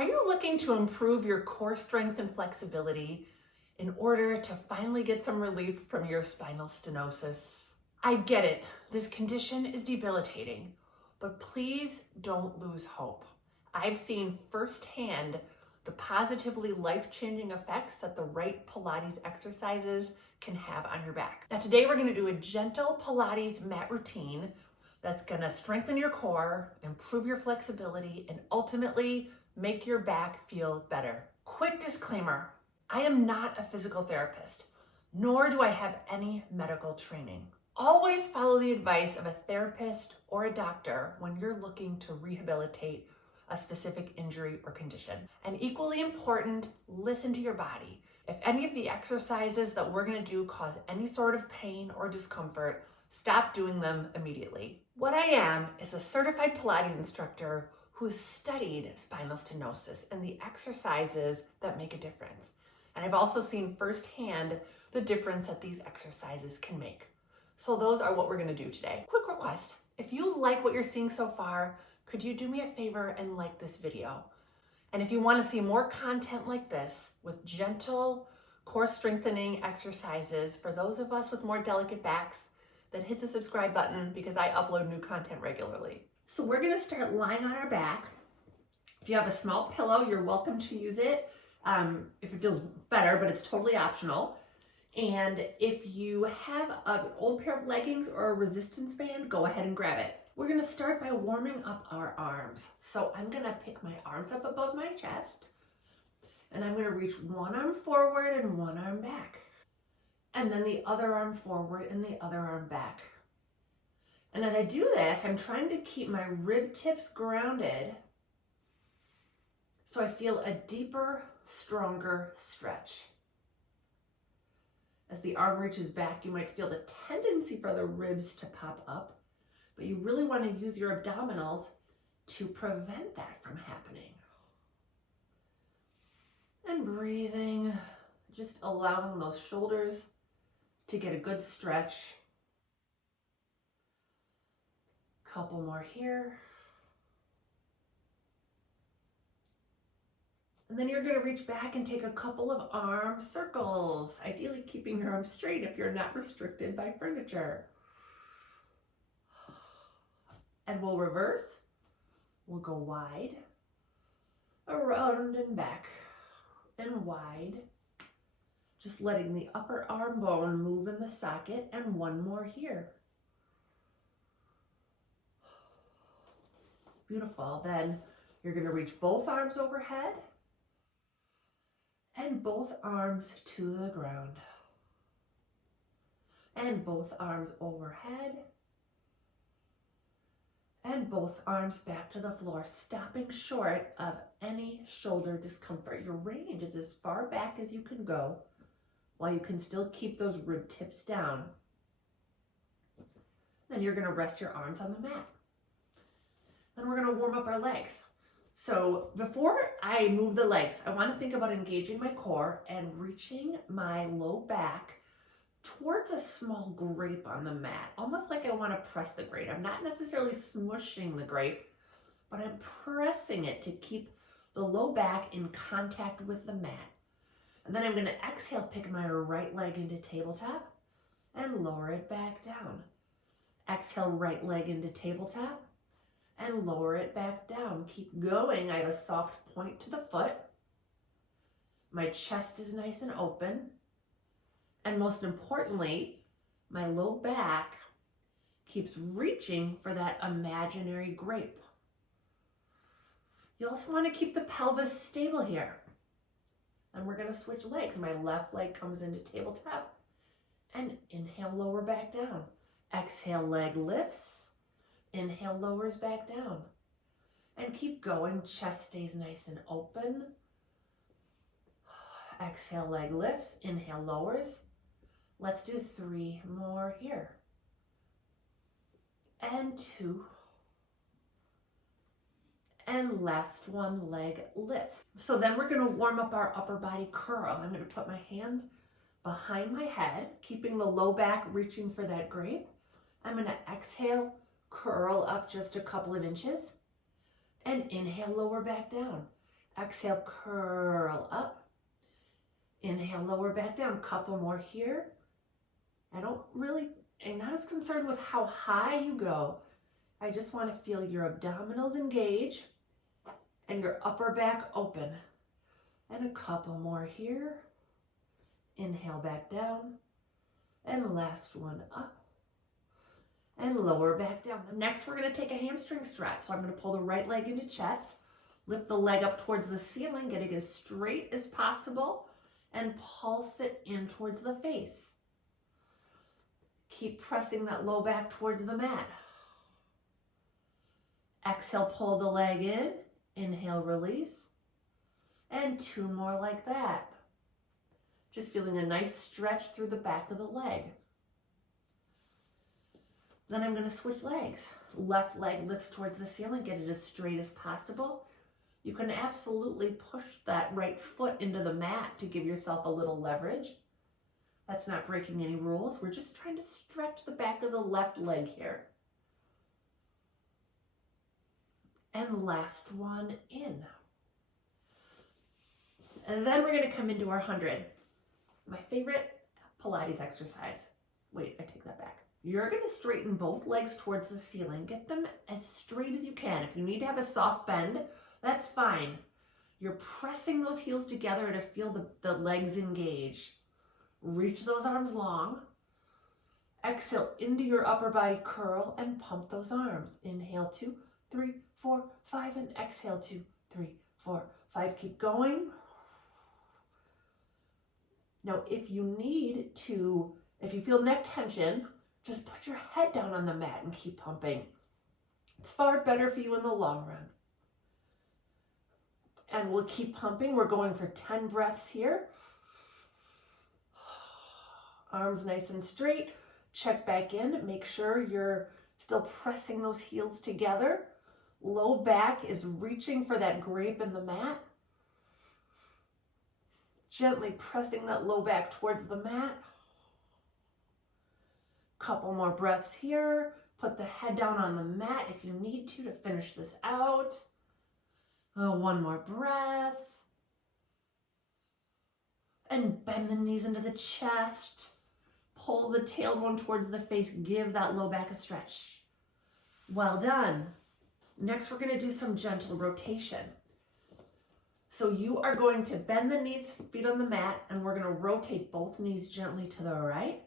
Are you looking to improve your core strength and flexibility in order to finally get some relief from your spinal stenosis? I get it, this condition is debilitating, but please don't lose hope. I've seen firsthand the positively life-changing effects that the right Pilates exercises can have on your back. Now today we're gonna do a gentle Pilates mat routine that's gonna strengthen your core, improve your flexibility, and ultimately make your back feel better. Quick disclaimer, I am not a physical therapist, nor do I have any medical training. Always follow the advice of a therapist or a doctor when you're looking to rehabilitate a specific injury or condition. And equally important, listen to your body. If any of the exercises that we're gonna do cause any sort of pain or discomfort, stop doing them immediately. What I am is a certified Pilates instructor who has studied spinal stenosis and the exercises that make a difference. And I've also seen firsthand the difference that these exercises can make. So those are what we're gonna do today. Quick request, if you like what you're seeing so far, could you do me a favor and like this video? And if you wanna see more content like this with gentle core strengthening exercises for those of us with more delicate backs, then hit the subscribe button because I upload new content regularly. So we're gonna start lying on our back. If you have a small pillow, you're welcome to use it if it feels better, but it's totally optional. And if you have an old pair of leggings or a resistance band, go ahead and grab it. We're gonna start by warming up our arms. So I'm gonna pick my arms up above my chest, and I'm gonna reach one arm forward and one arm back. And then the other arm forward and the other arm back. And as I do this, I'm trying to keep my rib tips grounded so I feel a deeper, stronger stretch. As the arm reaches back, you might feel the tendency for the ribs to pop up, but you really want to use your abdominals to prevent that from happening. And breathing, just allowing those shoulders to get a good stretch. Couple more here. And then you're going to reach back and take a couple of arm circles, ideally keeping your arms straight if you're not restricted by furniture. And we'll reverse. We'll go wide, around and back, and wide. Just letting the upper arm bone move in the socket, and one more here. Beautiful. Then you're going to reach both arms overhead and both arms to the ground. And both arms overhead and both arms back to the floor, stopping short of any shoulder discomfort. Your range is as far back as you can go while you can still keep those rib tips down. Then you're going to rest your arms on the mat. Then we're going to warm up our legs. So before I move the legs, I want to think about engaging my core and reaching my low back towards a small grape on the mat, almost like I want to press the grape. I'm not necessarily smushing the grape, but I'm pressing it to keep the low back in contact with the mat. And then I'm going to exhale, pick my right leg into tabletop and lower it back down. Exhale, right leg into tabletop and lower it back down. Keep going. I have a soft point to the foot. My chest is nice and open. And most importantly, my low back keeps reaching for that imaginary grape. You also want to keep the pelvis stable here. And we're going to switch legs. My left leg comes into tabletop and inhale, lower back down. Exhale, leg lifts. Inhale, lowers back down. And keep going. Chest stays nice and open. Exhale, leg lifts. Inhale, lowers. Let's do 3 more here. And 2. And last one, leg lifts. So then we're going to warm up our upper body curl. I'm going to put my hands behind my head, keeping the low back reaching for that grape. I'm going to exhale, curl up just a couple of inches, and inhale, lower back down. Exhale, curl up. Inhale, lower back down. Couple more here. I'm not as concerned with how high you go. I just want to feel your abdominals engage and your upper back open. And a couple more here. Inhale back down. And last one up. And lower back down. Next, we're going to take a hamstring stretch. So I'm going to pull the right leg into chest. Lift the leg up towards the ceiling, getting as straight as possible. And pulse it in towards the face. Keep pressing that low back towards the mat. Exhale, pull the leg in. Inhale, release. And 2 more like that. Just feeling a nice stretch through the back of the leg. Then I'm going to switch legs. Left leg lifts towards the ceiling, get it as straight as possible. You can absolutely push that right foot into the mat to give yourself a little leverage. That's not breaking any rules. We're just trying to stretch the back of the left leg here. And last one in. And then we're going to come into our 100. My favorite Pilates exercise. Wait, I take that back. You're going to straighten both legs towards the ceiling. Get them as straight as you can. If you need to have a soft bend, that's fine. You're pressing those heels together to feel the legs engage. Reach those arms long. Exhale into your upper body, curl and pump those arms. Inhale, 2, 3, 4, 5, and exhale, 2, 3, 4, 5. Keep going. Now, if you feel neck tension, just put your head down on the mat and keep pumping. It's far better for you in the long run. And we'll keep pumping. We're going for 10 breaths here. Arms nice and straight. Check back in. Make sure you're still pressing those heels together. Low back is reaching for that grape in the mat. Gently pressing that low back towards the mat. Couple more breaths here. Put the head down on the mat if you need to finish this out. One more breath. And bend the knees into the chest. Pull the tailbone towards the face. Give that low back a stretch. Well done. Next, we're going to do some gentle rotation. So you are going to bend the knees, feet on the mat, and we're going to rotate both knees gently to the right.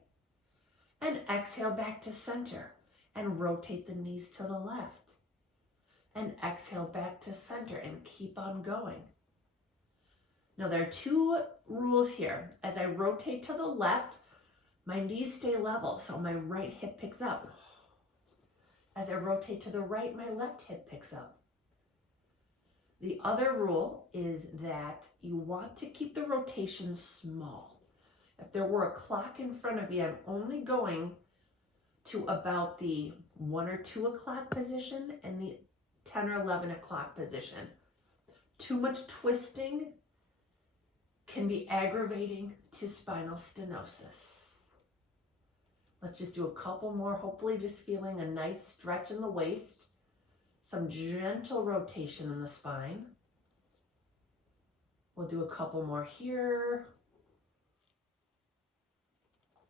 And exhale back to center. And rotate the knees to the left. And exhale back to center and keep on going. Now there are 2 rules here. As I rotate to the left, my knees stay level, so my right hip picks up. As I rotate to the right, my left hip picks up. The other rule is that you want to keep the rotation small. If there were a clock in front of you, I'm only going to about the 1 or 2 o'clock position and the 10 or 11 o'clock position. Too much twisting can be aggravating to spinal stenosis. Let's just do a couple more, hopefully just feeling a nice stretch in the waist, some gentle rotation in the spine. We'll do a couple more here.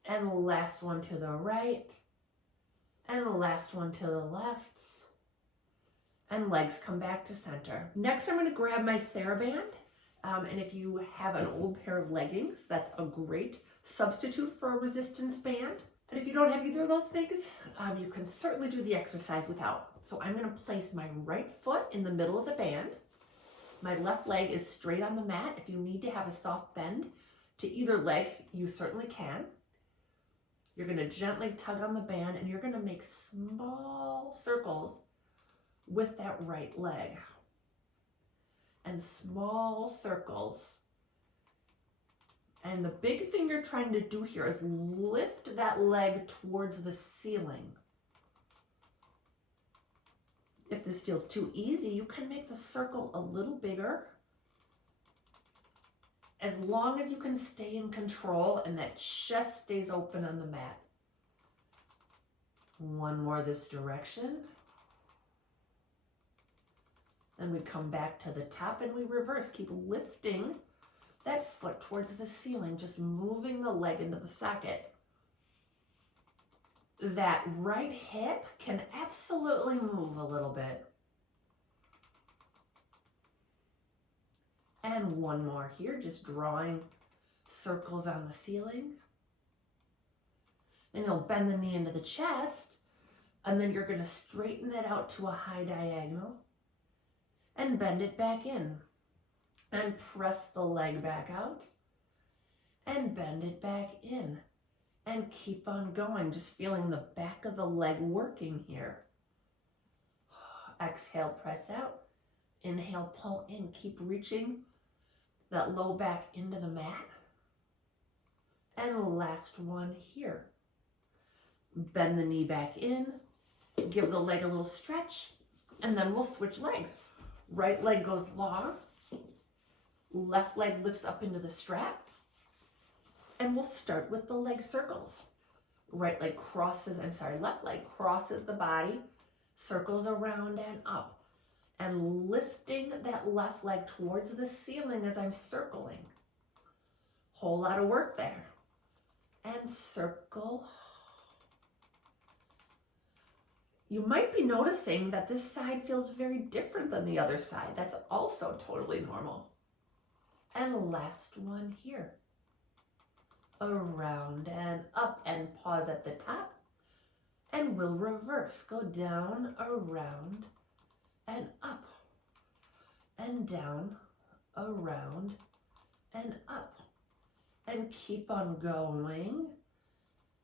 And the last one to the right. And the last one to the left. And legs come back to center. Next, I'm going to grab my TheraBand. And if you have an old pair of leggings, that's a great substitute for a resistance band. And if you don't have either of those things, you can certainly do the exercise without. So I'm going to place my right foot in the middle of the band. My left leg is straight on the mat. If you need to have a soft bend to either leg, you certainly can. You're going to gently tug on the band and you're going to make small circles with that right leg. And small circles. And the big thing you're trying to do here is lift that leg towards the ceiling. If this feels too easy, you can make the circle a little bigger. As long as you can stay in control and that chest stays open on the mat. One more this direction. Then we come back to the top and we reverse. Keep lifting that foot towards the ceiling, just moving the leg into the socket. That right hip can absolutely move a little bit. And one more here, just drawing circles on the ceiling. And you'll bend the knee into the chest, and then you're going to straighten it out to a high diagonal and bend it back in. And press the leg back out and bend it back in. And keep on going, just feeling the back of the leg working here. Exhale, press out. Inhale, pull in. Keep reaching that low back into the mat. And last one here. Bend the knee back in. Give the leg a little stretch. And then we'll switch legs. Right leg goes long. Left leg lifts up into the strap. And we'll start with the leg circles. Left leg crosses the body, circles around and up. And lifting that left leg towards the ceiling as I'm circling. Whole lot of work there. And circle. You might be noticing that this side feels very different than the other side. That's also totally normal. And last one here. Around and up, and pause at the top. And we'll reverse. Go down, around, and up. And down, around, and up. And keep on going.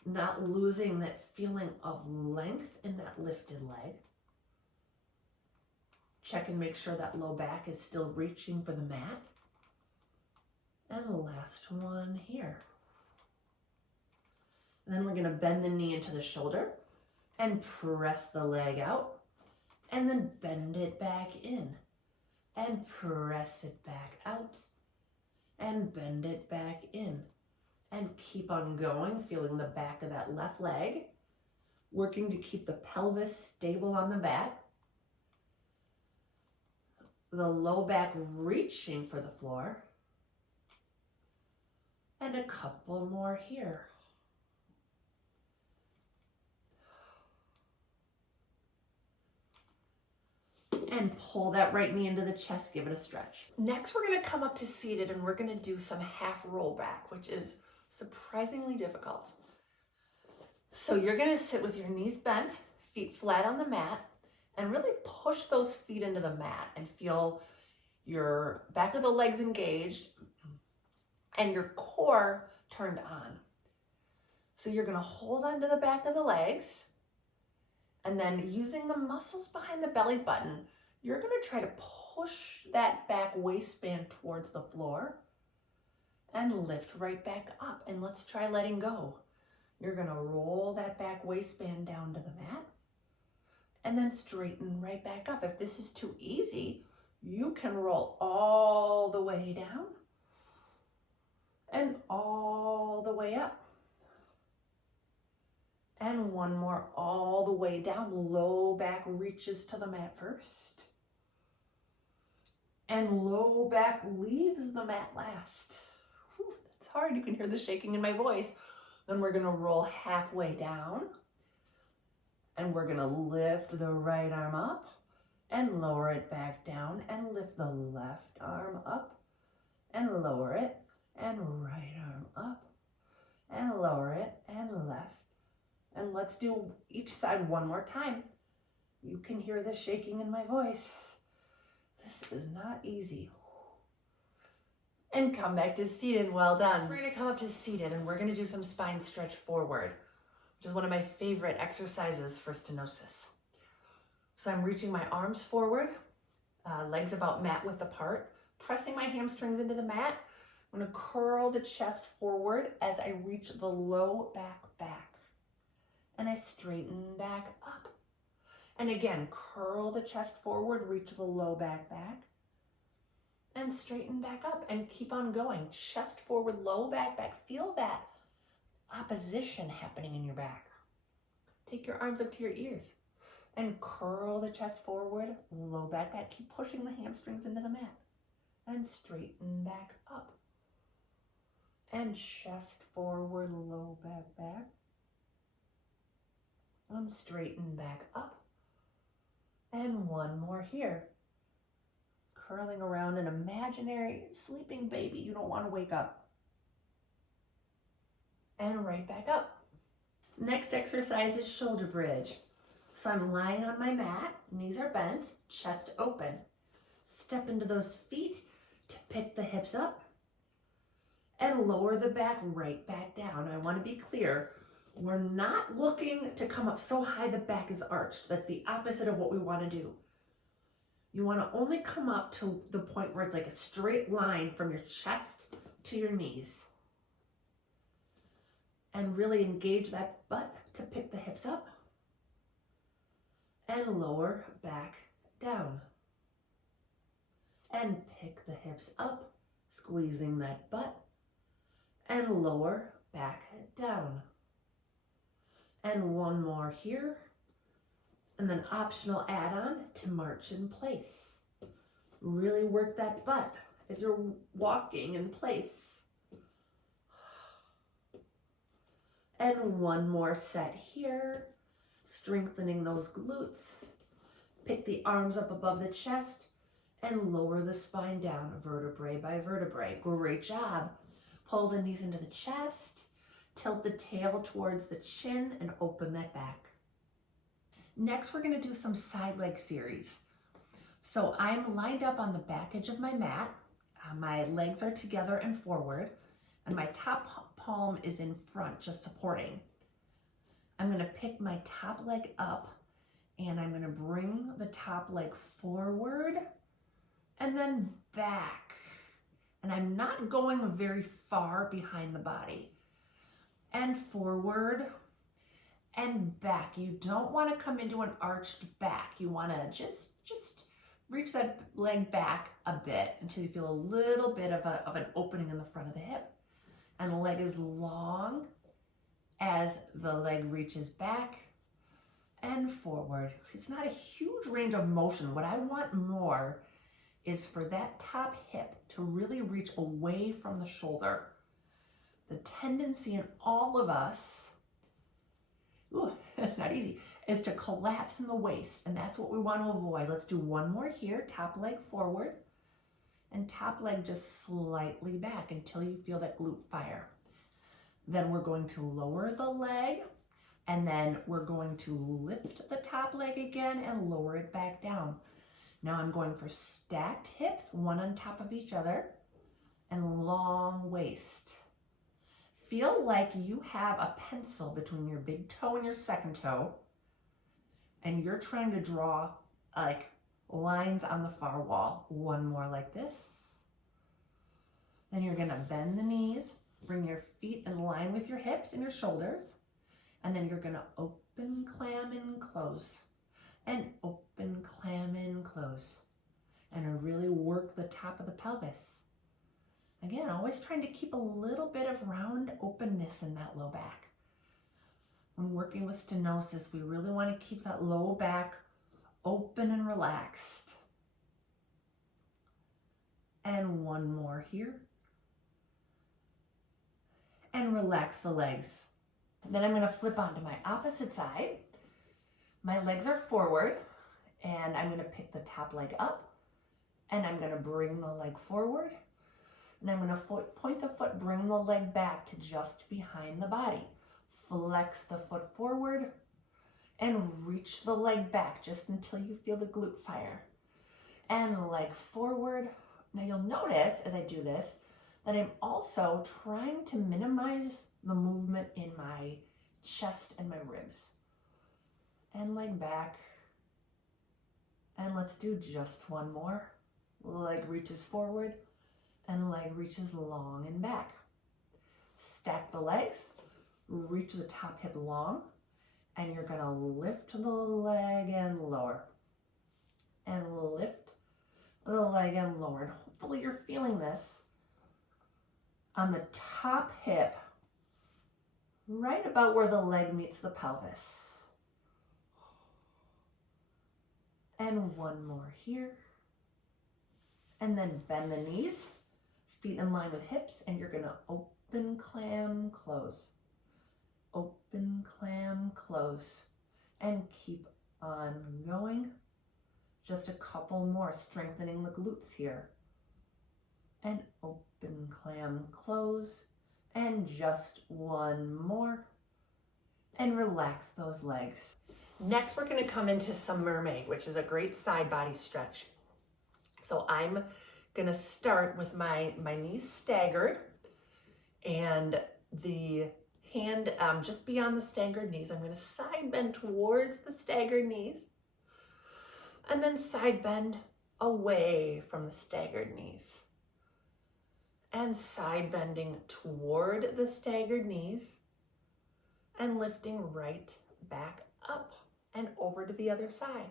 Not losing that feeling of length in that lifted leg. Check and make sure that low back is still reaching for the mat. And the last one here. And then we're going to bend the knee into the shoulder and press the leg out and then bend it back in and press it back out and bend it back in. And keep on going, feeling the back of that left leg, working to keep the pelvis stable on the mat. The low back reaching for the floor. And a couple more here. And pull that right knee into the chest, give it a stretch. Next, we're going to come up to seated and we're going to do some half roll back, which is surprisingly difficult. So you're going to sit with your knees bent, feet flat on the mat, and really push those feet into the mat and feel your back of the legs engaged and your core turned on. So you're going to hold onto the back of the legs, and then using the muscles behind the belly button, you're going to try to push that back waistband towards the floor and lift right back up. And let's try letting go. You're going to roll that back waistband down to the mat and then straighten right back up. If this is too easy, you can roll all the way down and all the way up. And one more all the way down. Low back reaches to the mat first. And low back leaves the mat last. Whew, that's hard. You can hear the shaking in my voice. Then we're going to roll halfway down. And we're going to lift the right arm up and lower it back down and lift the left arm up and lower it and right arm up and lower it and left. And let's do each side one more time. You can hear the shaking in my voice. This is not easy. And come back to seated. Well done. We're going to come up to seated and we're going to do some spine stretch forward, which is one of my favorite exercises for stenosis. So I'm reaching my arms forward, legs about mat width apart, pressing my hamstrings into the mat. I'm going to curl the chest forward as I reach the low back. And I straighten back up. And again, curl the chest forward, reach the low back, and straighten back up and keep on going. Chest forward, low back. Feel that opposition happening in your back. Take your arms up to your ears. And curl the chest forward, low back back. Keep pushing the hamstrings into the mat. And straighten back up. And chest forward, low back back. And straighten back up. And one more here. Curling around an imaginary sleeping baby you don't want to wake up. And right back up. Next exercise is shoulder bridge. So I'm lying on my mat, knees are bent, chest open. Step into those feet to pick the hips up and lower the back right back down. I want to be clear, we're not looking to come up so high the back is arched. That's the opposite of what we want to do. You want to only come up to the point where it's like a straight line from your chest to your knees. And really engage that butt to pick the hips up and lower back down. And pick the hips up, squeezing that butt and lower back down. And one more here. And then optional add-on to march in place. Really work that butt as you're walking in place. And one more set here, strengthening those glutes. Pick the arms up above the chest and lower the spine down, vertebrae by vertebrae. Great job. Pull the knees into the chest, tilt the tail towards the chin, and open that back. Next, we're going to do some side leg series. So I'm lined up on the back edge of my mat. My legs are together and forward, and my top palm is in front, just supporting. I'm going to pick my top leg up, and I'm going to bring the top leg forward and then back. And I'm not going very far behind the body. And forward and back. You don't want to come into an arched back. You want to just reach that leg back a bit until you feel a little bit of an opening in the front of the hip. And the leg is long as the leg reaches back and forward. It's not a huge range of motion. What I want more is for that top hip to really reach away from the shoulder. The tendency in all of us, ooh, that's not easy, is to collapse in the waist, and that's what we want to avoid. Let's do one more here, top leg forward, and top leg just slightly back until you feel that glute fire. Then we're going to lower the leg, and then we're going to lift the top leg again and lower it back down. Now I'm going for stacked hips, one on top of each other, and long waist. Feel like you have a pencil between your big toe and your second toe, and you're trying to draw like lines on the far wall. One more like this. Then you're gonna bend the knees, bring your feet in line with your hips and your shoulders, and then you're gonna open, clam, and close. And open, clam, and close. And really work the top of the pelvis. Again, always trying to keep a little bit of round openness in that low back. When working with stenosis, we really want to keep that low back open and relaxed. And one more here. And relax the legs. Then I'm going to flip onto my opposite side. My legs are forward, and I'm going to pick the top leg up, and I'm going to bring the leg forward, and I'm going to point the foot, bring the leg back to just behind the body. Flex the foot forward, and reach the leg back just until you feel the glute fire. And leg forward. Now you'll notice as I do this that I'm also trying to minimize the movement in my chest and my ribs. And leg back. And let's do just one more. Leg reaches forward and leg reaches long and back. Stack the legs, reach the top hip long, and you're gonna lift the leg and lower. And lift the leg and lower. And hopefully you're feeling this on the top hip, right about where the leg meets the pelvis. And one more here. And then bend the knees, feet in line with hips, and you're gonna open, clam, close. Open, clam, close. And keep on going. Just a couple more, strengthening the glutes here. And open, clam, close. And just one more. And relax those legs. Next, we're gonna come into some Mermaid, which is a great side body stretch. So I'm gonna start with my knees staggered and the hand just beyond the staggered knees. I'm gonna side bend towards the staggered knees and then side bend away from the staggered knees. And side bending toward the staggered knees and lifting right back up and over to the other side.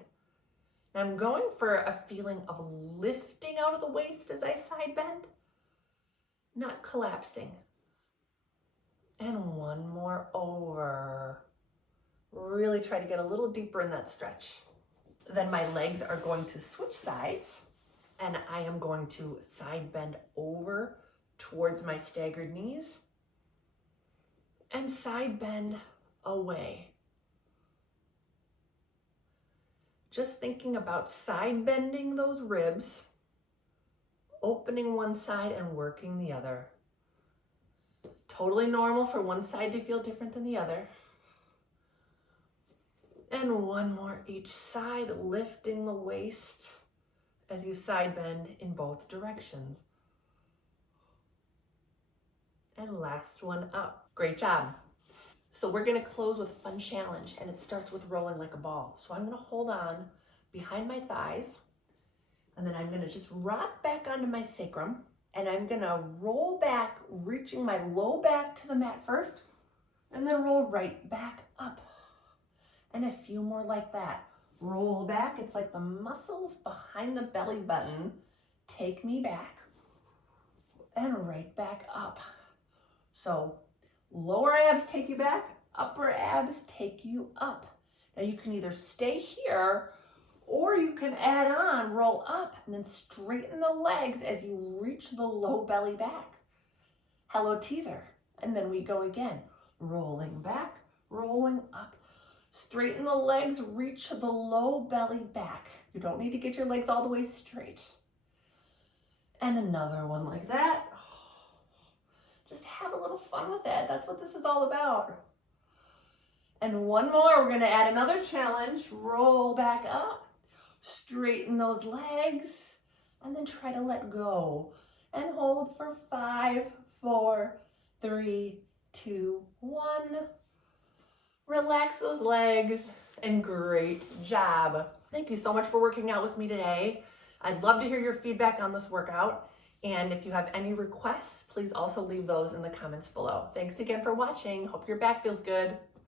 Now I'm going for a feeling of lifting out of the waist as I side bend, not collapsing. And one more over. Really try to get a little deeper in that stretch. Then my legs are going to switch sides and I am going to side bend over towards my staggered knees and side bend away. Just thinking about side bending those ribs, opening one side and working the other. Totally normal for one side to feel different than the other. And one more each side, lifting the waist as you side bend in both directions. And last one up. Great job. So we're gonna close with a fun challenge, and it starts with rolling like a ball. So I'm gonna hold on behind my thighs, and then I'm gonna just rock back onto my sacrum, and I'm gonna roll back, reaching my low back to the mat first, and then roll right back up. And a few more like that. Roll back, it's like the muscles behind the belly button take me back, and right back up. So lower abs take you back, upper abs take you up. Now you can either stay here or you can add on, roll up, and then straighten the legs as you reach the low belly back. Hello teaser. And then we go again. Rolling back, rolling up. Straighten the legs, reach the low belly back. You don't need to get your legs all the way straight. And another one like that. Just have a little fun with it. That's what this is all about. And one more, we're gonna add another challenge. Roll back up, straighten those legs, and then try to let go. And hold for 5, 4, 3, 2, 1. Relax those legs, and great job. Thank you so much for working out with me today. I'd love to hear your feedback on this workout. And if you have any requests, please also leave those in the comments below. Thanks again for watching. Hope your back feels good.